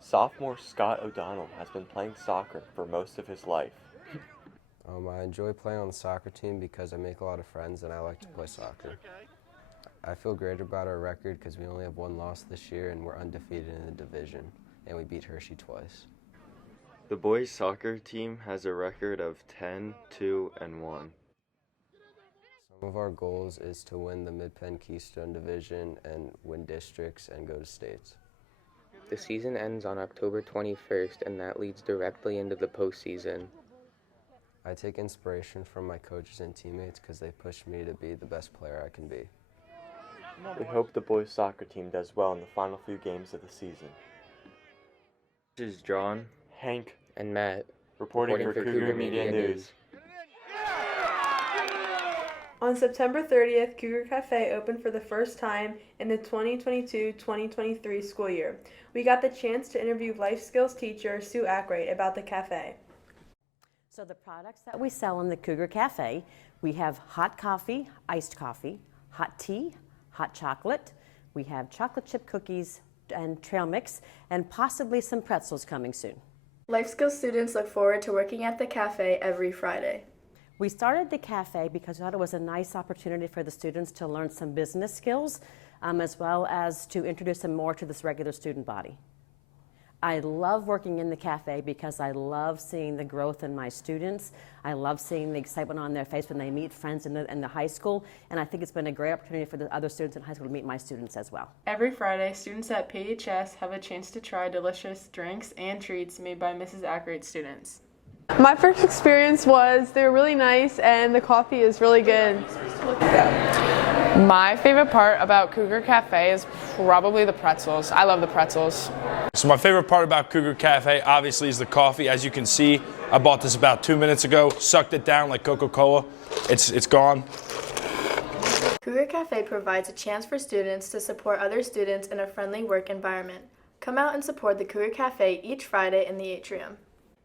Sophomore Scott O'Donnell has been playing soccer for most of his life. I enjoy playing on the soccer team because I make a lot of friends and I like to play soccer. I feel great about our record because we only have one loss this year and we're undefeated in the division, and we beat Hershey twice. The boys soccer team has a record of 10, 2, and 1. Some of our goals is to win the Mid-Penn Keystone Division and win districts and go to states. The season ends on October 21st, and that leads directly into the postseason. I take inspiration from my coaches and teammates because they push me to be the best player I can be. We hope the boys soccer team does well in the final few games of the season. This is John, Hank, And Matt, reporting for Cougar Media News. On September 30th, Cougar Cafe opened for the first time in the 2022-2023 school year. We got the chance to interview life skills teacher Sue Ackright about the cafe. So the products that we sell in the Cougar Cafe, we have hot coffee, iced coffee, hot tea, hot chocolate. We have chocolate chip cookies and trail mix, and possibly some pretzels coming soon. Life skills students look forward to working at the cafe every Friday. We started the cafe because we thought it was a nice opportunity for the students to learn some business skills, as well as to introduce them more to this regular student body. I love working in the cafe because I love seeing the growth in my students. I love seeing the excitement on their face when they meet friends in the high school, and I think it's been a great opportunity for the other students in high school to meet my students as well. Every Friday, students at PHS have a chance to try delicious drinks and treats made by Mrs. Ackright's students. My first experience was they were really nice and the coffee is really good. My favorite part about Cougar Cafe is probably the pretzels. I love the pretzels. So my favorite part about Cougar Cafe obviously is the coffee. As you can see, I bought this about 2 minutes ago, sucked it down like Coca-Cola. It's gone. Cougar Cafe provides a chance for students to support other students in a friendly work environment. Come out and support the Cougar Cafe each Friday in the atrium.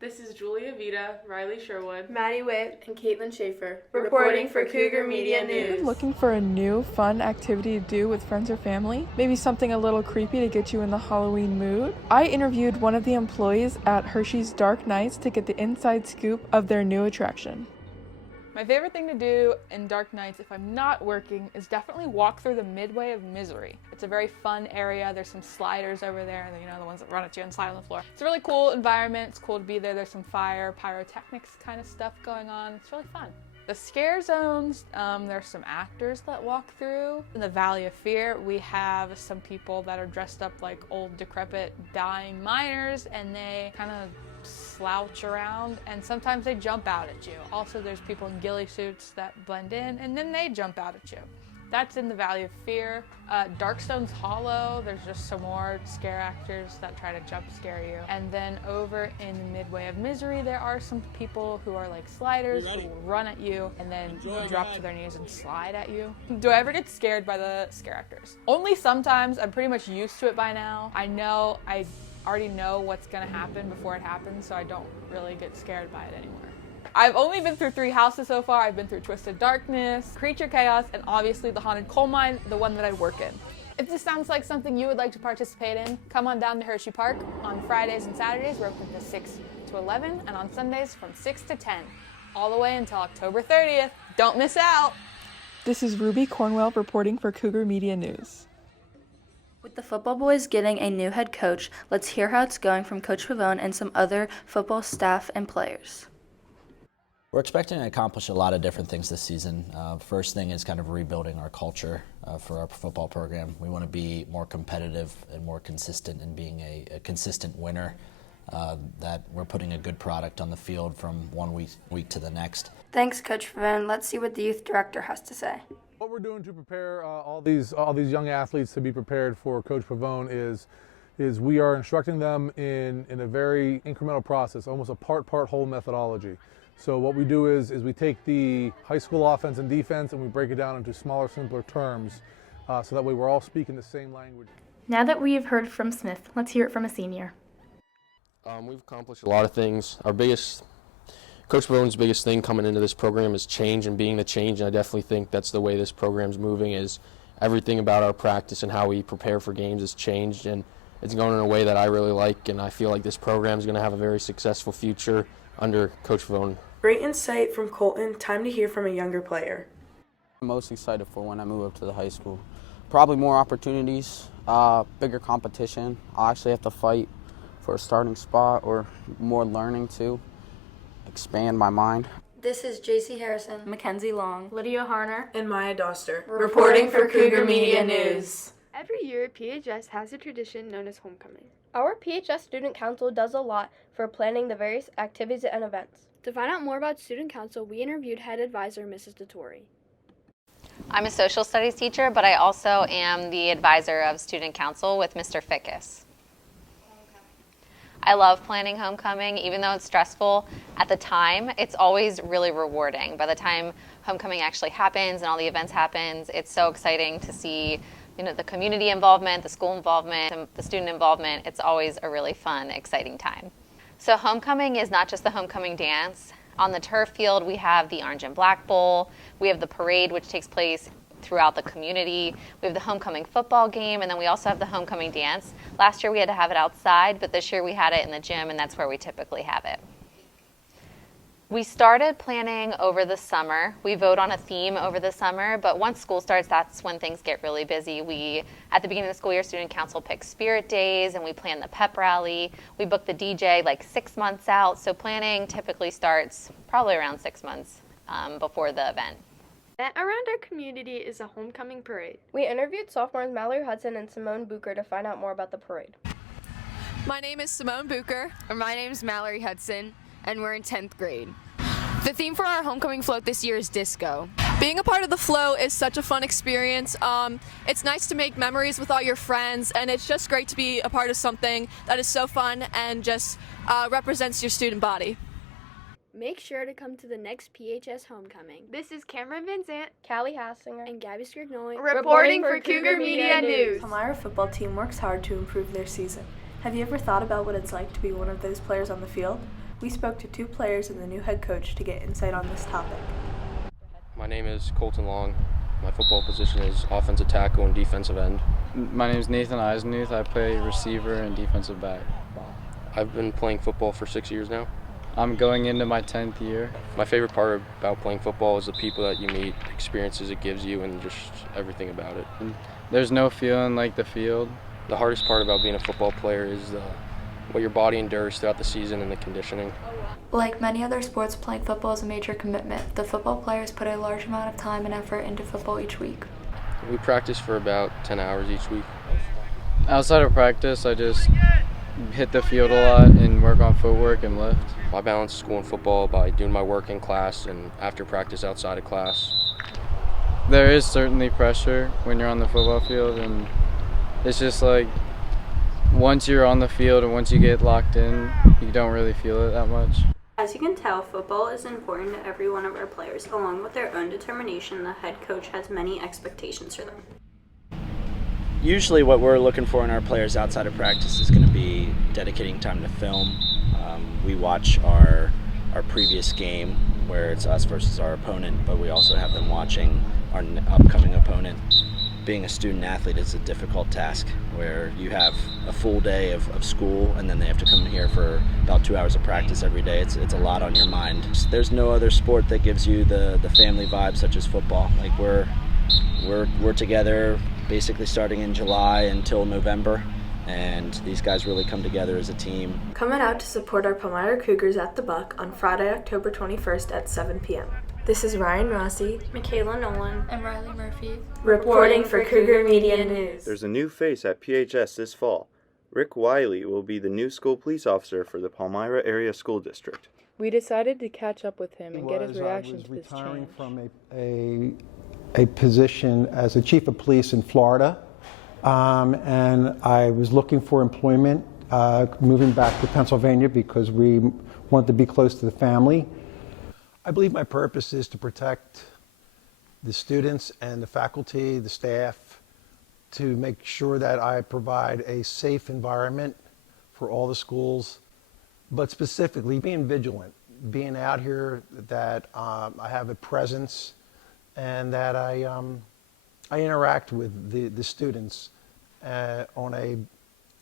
This is Julia Vida, Rylee Sherwood, Maddie Witt, And Kaitlyn Schaeffer, reporting for Cougar Media News. Looking for a new, fun activity to do with friends or family? Maybe something a little creepy to get you in the Halloween mood? I interviewed one of the employees at Hershey's Dark Nights to get the inside scoop of their new attraction. My favorite thing to do in dark nights if I'm not working is definitely walk through the Midway of Misery. It's a very fun area. There's some sliders over there, you know, the ones that run at you and slide on the floor. It's a really cool environment. It's cool to be there. There's some fire, pyrotechnics kind of stuff going on. It's really fun. The scare zones, there's some actors that walk through. In the Valley of Fear, we have some people that are dressed up like old, decrepit, dying miners, and they kind of slouch around, and sometimes they jump out at you. Also, there's people in ghillie suits that blend in, and then they jump out at you. That's in the Valley of Fear. Darkstone's Hollow, there's just some more scare actors that try to jump scare you. And then over in the Midway of Misery, there are some people who are like sliders who will run at you and then drop to their knees and slide at you. Do I ever get scared by the scare actors? Only sometimes. I'm pretty much used to it by now. I already know what's gonna happen before it happens, so I don't really get scared by it anymore. I've only been through 3 houses so far. I've been through Twisted Darkness, Creature Chaos, and obviously the Haunted Coal Mine, the one that I work in. If this sounds like something you would like to participate in, come on down to Hersheypark. On Fridays and Saturdays, we're open from 6 to 11, and on Sundays from 6 to 10, all the way until October 30th. Don't miss out! This is Ruby Cornwell reporting for Cougar Media News. With the football boys getting a new head coach, let's hear how it's going from Coach Pavone and some other football staff and players. We're expecting to accomplish a lot of different things this season. First thing is kind of rebuilding our culture for our football program. We want to be more competitive and more consistent in being a consistent winner, that we're putting a good product on the field from one week to the next. Thanks, Coach Pavone. Let's see what the youth director has to say. What we're doing to prepare all these young athletes to be prepared for Coach Pavone is we are instructing them in a very incremental process, almost a part-whole methodology. So what we do is we take the high school offense and defense and we break it down into smaller, simpler terms, so that way we're all speaking the same language. Now that we have heard from Smith, let's hear it from a senior. We've accomplished a lot of things. Coach Pavone's biggest thing coming into this program is change and being the change, and I definitely think that's the way this program's moving, is everything about our practice and how we prepare for games has changed, and it's going in a way that I really like, and I feel like this program is going to have a very successful future under Coach Pavone. Great insight from Colton. Time to hear from a younger player. I'm most excited for when I move up to the high school. Probably more opportunities, bigger competition. I'll actually have to fight for a starting spot or more learning to expand my mind. This is JC Harrison, Mackenzie Long, Lydia Harner, And Maya Doster. reporting for Cougar Media News. Every year, PHS has a tradition known as homecoming. Our PHS Student Council does a lot for planning the various activities and events. To find out more about Student Council, we interviewed head advisor Mrs. DeTore. I'm a social studies teacher, but I also am the advisor of Student Council with Mr. Fickus. I love planning homecoming, even though it's stressful at the time. It's always really rewarding. By the time homecoming actually happens and all the events happens, it's so exciting to see, the community involvement, the school involvement, the student involvement. It's always a really fun, exciting time. So homecoming is not just the homecoming dance. On the turf field, we have the Orange and Black Bowl. We have the parade, which takes place throughout the community. We have the homecoming football game, and then we also have the homecoming dance. Last year we had to have it outside, but this year we had it in the gym, and that's where we typically have it. We started planning over the summer. We vote on a theme over the summer, but once school starts, that's when things get really busy. At the beginning of the school year, Student Council picks spirit days, and we plan the pep rally. We book the DJ like 6 months out, so planning typically starts probably around 6 months before the event. Around our community is a homecoming parade. We interviewed sophomores Mallory Hudson and Simone Bucher to find out more about the parade. My name is Simone Bucher. And my name is Mallory Hudson, and we're in 10th grade. The theme for our homecoming float this year is disco. Being a part of the float is such a fun experience. It's nice to make memories with all your friends, and it's just great to be a part of something that is so fun and just represents your student body. Make sure to come to the next PHS homecoming. This is Kamryn Van Zant, Callie Hassinger, and Gabby Sgrignioli, reporting for Cougar Media News. The Palmyra football team works hard to improve their season. Have you ever thought about what it's like to be one of those players on the field? We spoke to 2 players and the new head coach to get insight on this topic. My name is Colton Long. My football position is offensive tackle and defensive end. My name is Nathan Eisenuth. I play receiver and defensive back. I've been playing football for 6 years now. I'm going into my 10th year. My favorite part about playing football is the people that you meet, the experiences it gives you, and just everything about it. There's no feeling like the field. The hardest part about being a football player is what your body endures throughout the season and the conditioning. Like many other sports, playing football is a major commitment. The football players put a large amount of time and effort into football each week. We practice for about 10 hours each week. Outside of practice, I just hit the field a lot and work on footwork and lift. I balance school and football by doing my work in class and after practice outside of class. There is certainly pressure when you're on the football field, and it's just like once you're on the field and once you get locked in, you don't really feel it that much. As you can tell, football is important to every one of our players. Along with their own determination, the head coach has many expectations for them. Usually what we're looking for in our players outside of practice is going to be dedicating time to film. We watch our previous game where it's us versus our opponent, but we also have them watching our upcoming opponent. Being a student athlete is a difficult task where you have a full day of school and then they have to come in here for about 2 hours of practice every day. It's a lot on your mind. There's no other sport that gives you the family vibe such as football. Like we're together basically starting in July until November, and these guys really come together as a team. Coming out to support our Palmyra Cougars at the Buck on Friday, October 21st at 7 p.m. This is Ryann Rossi, Michaela Nolen, and Rylee Murphy, reporting for Cougar Media News. There's a new face at PHS this fall. Rick Wiley will be the new school police officer for the Palmyra Area School District. We decided to catch up with him and get his reaction to this change. I was retiring from a position as a chief of police in Florida, and I was looking for employment, moving back to Pennsylvania because we wanted to be close to the family. I believe my purpose is to protect the students and the faculty, the staff, to make sure that I provide a safe environment for all the schools, but specifically being vigilant, being out here, that I have a presence and that I interact with the students on a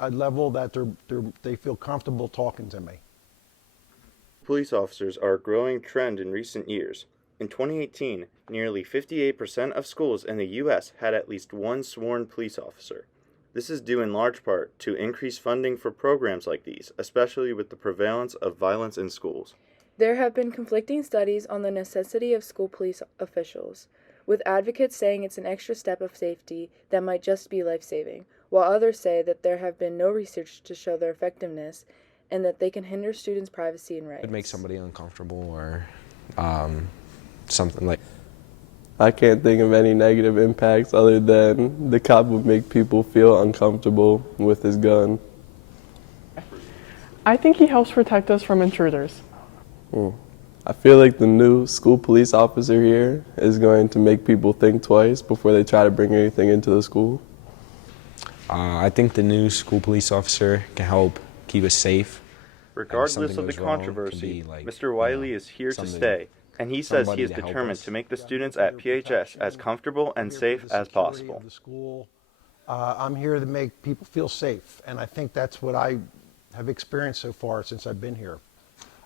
a level that they feel comfortable talking to me. Police officers are a growing trend in recent years. In 2018, nearly 58% of schools in the U.S. had at least one sworn police officer. This is due in large part to increased funding for programs like these, especially with the prevalence of violence in schools. There have been conflicting studies on the necessity of school police officials, with advocates saying it's an extra step of safety that might just be life-saving, while others say that there have been no research to show their effectiveness and that they can hinder students' privacy and rights. It would make somebody uncomfortable or something like. I can't think of any negative impacts other than the cop would make people feel uncomfortable with his gun. I think he helps protect us from intruders. I feel like the new school police officer here is going to make people think twice before they try to bring anything into the school. I think the new school police officer can help keep us safe. Regardless of the controversy, Mr. Rylee is here to stay, and he says he is determined to make the students at PHS as comfortable and safe as possible. I'm here to make people feel safe, and I think that's what I have experienced so far since I've been here.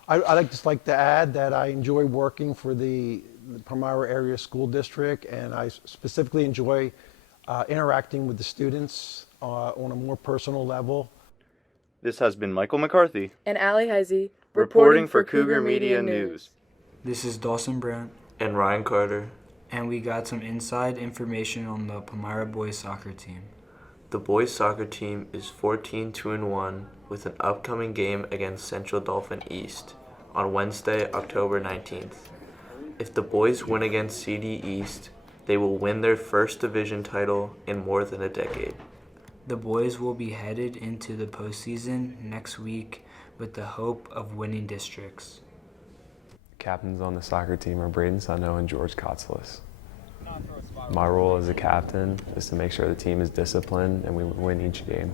I'd just like to add that I enjoy working for the Palmyra Area School District, and I specifically enjoy interacting with the students on a more personal level. This has been Michael McCarthy And Allie Heisey, reporting for Cougar Media News. This is Dawson, Brandt, And Ryan Carter. and we got some inside information on the Palmyra boys soccer team. The boys soccer team is 14-2-1 with an upcoming game against Central Dauphin East on Wednesday, October 19th. If the boys win against CD East, they will win their first division title in more than a decade. The boys will be headed into the postseason next week with the hope of winning districts. Captains on the soccer team are Braden Sunno and George Kotzelis. My role as a captain is to make sure the team is disciplined and we win each game.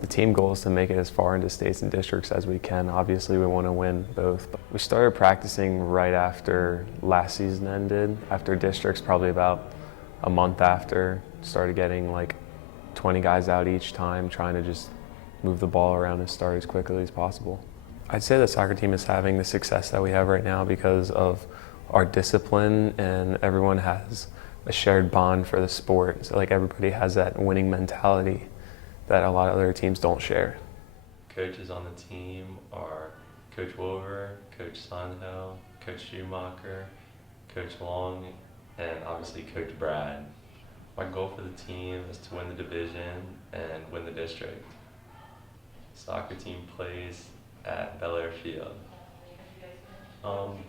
The team goal is to make it as far into states and districts as we can. Obviously, we want to win both. We started practicing right after last season ended, after districts, probably about a month after. Started getting like 20 guys out each time, trying to just move the ball around and start as quickly as possible. I'd say the soccer team is having the success that we have right now because of our discipline, and everyone has a shared bond for the sport. So like everybody has that winning mentality that a lot of other teams don't share. Coaches on the team are Coach Wolver, Coach Sunhill, Coach Schumacher, Coach Long, and obviously Coach Brad. My goal for the team is to win the division and win the district. Soccer team plays at Bel Air Field.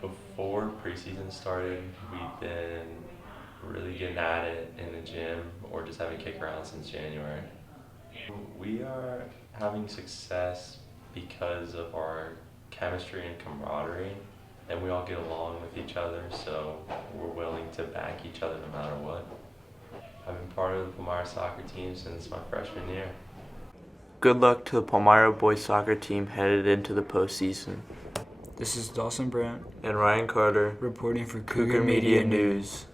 Before preseason started, we've been really getting at it in the gym or just having kick around since January. We are having success because of our chemistry and camaraderie, and we all get along with each other, so we're willing to back each other no matter what. I've been part of the Palmyra soccer team since my freshman year. Good luck to the Palmyra boys soccer team headed into the postseason. This is Dawson Brandt and Ryan Carter reporting for Cougar Media News.